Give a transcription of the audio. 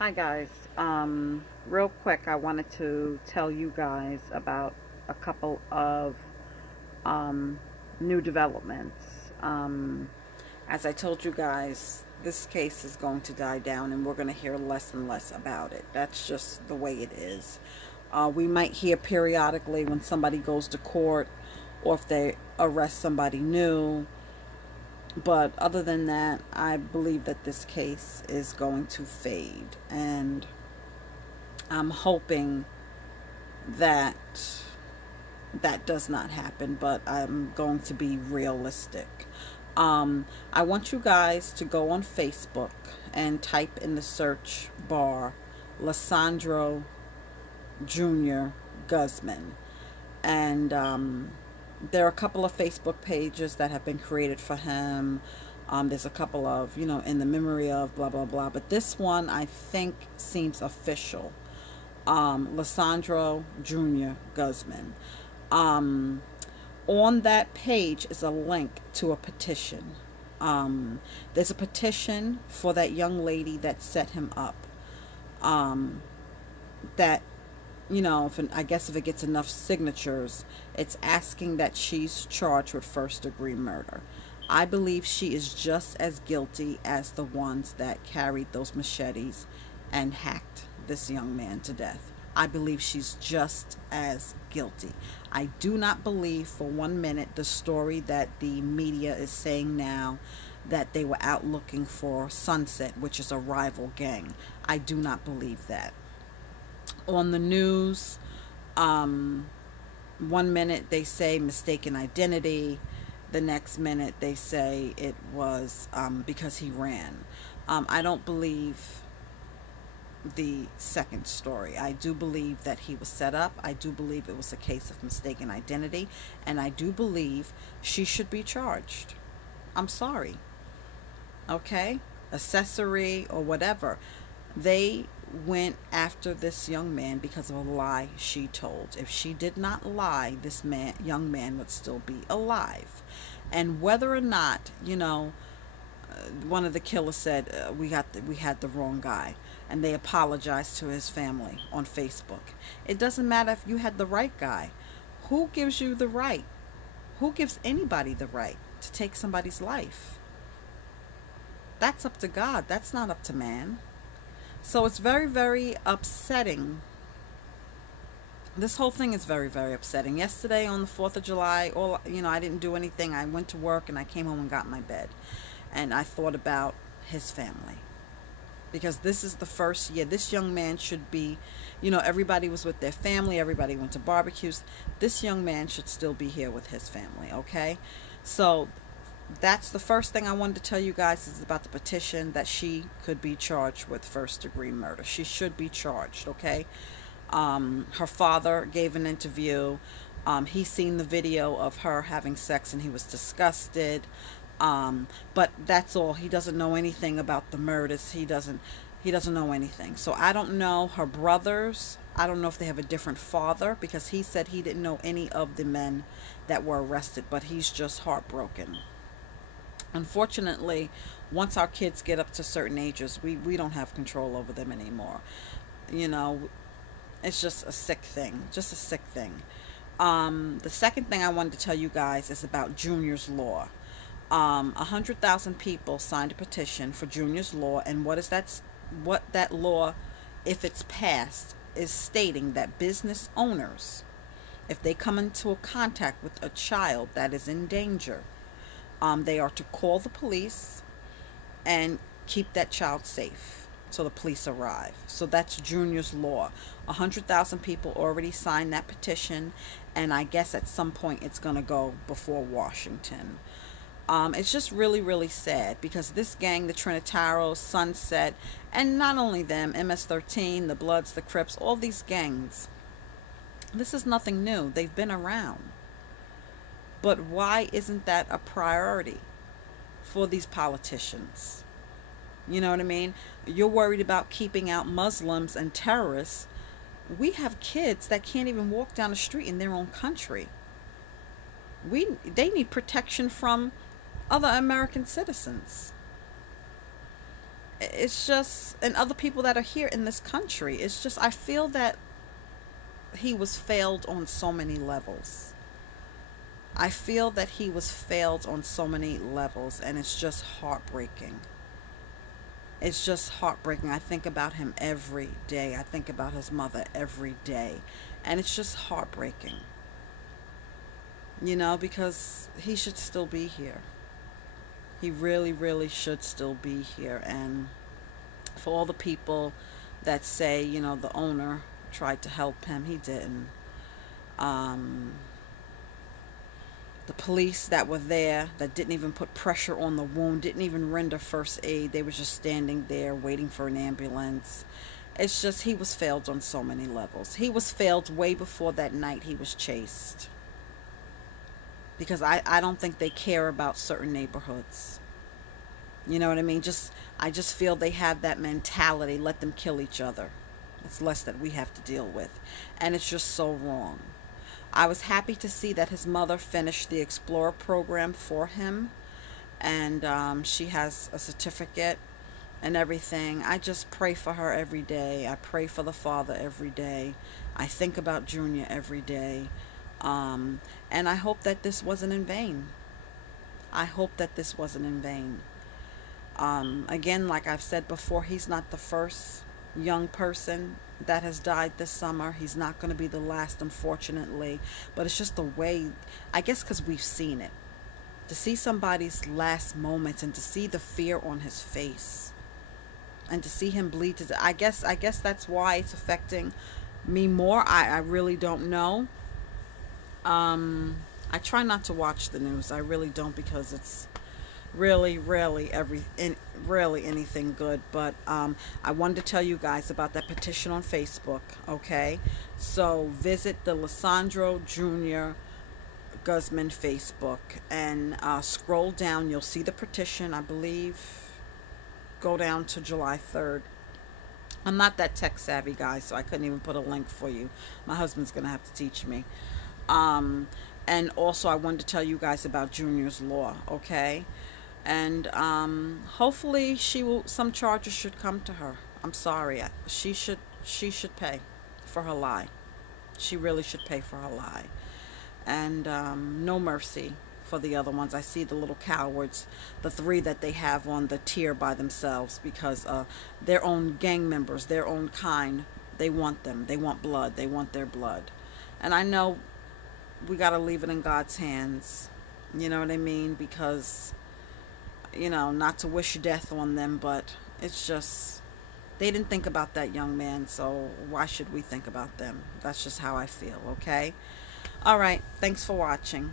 Hi guys. Real quick, I wanted to tell you guys about a couple of um, new developments. As I told you guys, this case is going to die down and we're going to hear less and less about it. That's just the way it is. We might hear periodically when somebody goes to court or if they arrest somebody new. But other than that, I believe that this case is going to fade. And I'm hoping that that does not happen, but I'm going to be realistic. I want you guys to go on Facebook and type in the search bar Lesandro Jr. Guzman. And there are a couple of Facebook pages that have been created for him. There's a couple of, in the memory of blah, blah, blah. But this one, I think, seems official. Lesandro Jr. Guzman. On that page is a link to a petition. There's a petition for that young lady that set him up. That I guess if it gets enough signatures, it's asking that she's charged with first-degree murder. I believe she is just as guilty as the ones that carried those machetes and hacked this young man to death. I believe she's just as guilty. I do not believe for 1 minute the story that the media is saying now, that they were out looking for Sunset, which is a rival gang. I do not believe that. On the news, 1 minute they say mistaken identity, the next minute they say it was because he ran. I don't believe the second story. I do believe that he was set up. I do believe it was a case of mistaken identity, and I do believe she should be charged. I'm sorry. Okay? Accessory or whatever. They went after this young man because of a lie she told. If she did not lie, this young man would still be alive. And whether or not, one of the killers said we had the wrong guy, and they apologized to his family on Facebook. It doesn't matter if you had the right guy. Who gives you the right? Who gives anybody the right to take somebody's life? That's up to God. That's not up to man. So it's very, very upsetting. This whole thing is very, very upsetting. Yesterday on the 4th of July, I didn't do anything. I went to work and I came home and got in my bed. And I thought about his family. Because this is the first year. This young man should be, everybody was with their family. Everybody went to barbecues. This young man should still be here with his family, okay? So that's the first thing I wanted to tell you guys is about the petition, that she could be charged with first-degree murder. She should be charged, okay? Her father gave an interview. He seen the video of her having sex and he was disgusted. But that's all. He doesn't know anything about the murders. He doesn't know anything. So I don't know her brothers. I don't know if they have a different father, because he said he didn't know any of the men that were arrested, but he's just heartbroken. Unfortunately, once our kids get up to certain ages, we don't have control over them anymore. It's just a sick thing. Just a sick thing. The second thing I wanted to tell you guys is about Junior's Law. 100,000 people signed a petition for Junior's Law, and what that law, if it's passed, is stating that business owners, if they come into a contact with a child that is in danger, they are to call the police and keep that child safe so the police arrive. So that's Junior's Law. 100,000 people already signed that petition, and I guess at some point it's going to go before Washington. It's just really, really sad, because this gang, the Trinitaros, Sunset, and not only them, MS-13, the Bloods, the Crips, all these gangs, this is nothing new. They've been around. But why isn't that a priority for these politicians? You know what I mean? You're worried about keeping out Muslims and terrorists. We have kids that can't even walk down the street in their own country. They need protection from other American citizens. it's just, and other people that are here in this country, it's just, I feel that he was failed on so many levels. I feel that he was failed on so many levels, and it's just heartbreaking. It's just heartbreaking. I think about him every day. I think about his mother every day. And it's just heartbreaking. You know, because he should still be here. He really, really should still be here. And for all the people that say, you know, the owner tried to help him, he didn't. Um, the police that were there, that didn't even put pressure on the wound, didn't even render first aid. They were just standing there waiting for an ambulance. It's just, he was failed on so many levels. He was failed way before that night he was chased. Because I don't think they care about certain neighborhoods. You know what I mean? I just feel they have that mentality, let them kill each other. It's less that we have to deal with. And it's just so wrong. I was happy to see that his mother finished the Explorer program for him. And she has a certificate and everything. I just pray for her every day. I pray for the father every day. I think about Junior every day. And I hope that this wasn't in vain. I hope that this wasn't in vain. Again, like I've said before, he's not the first young person that has died this summer. He's not going to be the last, unfortunately. But it's just the way, I guess because we've seen it. To see somebody's last moments and to see the fear on his face. And to see him bleed to death. I guess that's why it's affecting me more. I really don't know. I try not to watch the news. I really don't, because it's really really anything good. But I wanted to tell you guys about that petition on Facebook. Okay, so visit the Lesandro Jr. Guzman Facebook and scroll down. You'll see the petition, I believe. Go down to July 3rd. I'm not that tech savvy, guys, so I couldn't even put a link for you. My husband's gonna have to teach me. And also I wanted to tell you guys about Junior's law. Okay, and hopefully some charges should come to her. I'm sorry, she should pay for her lie. She really should pay for her lie. And no mercy for the other ones. I see the little cowards, the 3 that they have on the tier by themselves, because their own gang members, their own kind, they want them. They want blood. They want their blood. And I know we got to leave it in God's hands. You know what I mean? Because, you know, not to wish death on them, but it's just, they didn't think about that young man, so why should we think about them? That's just how I feel, okay? All right. Thanks for watching.